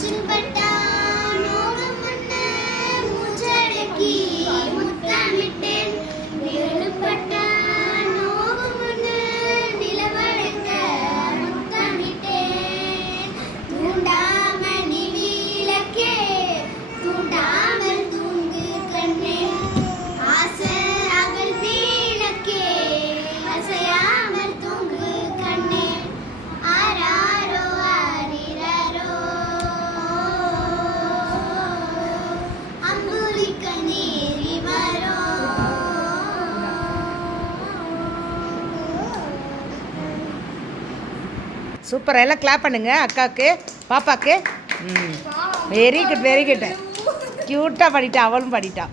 ಚಿಂಬಟ್ಟ super. எல்லாம் clap பண்ணுங்க அக்காவுக்கு பாப்பாக்கு. ம். வெரி குட் வெரி குட் க்யூட்டாக பாடிட்டா அவளும் பாடிட்டா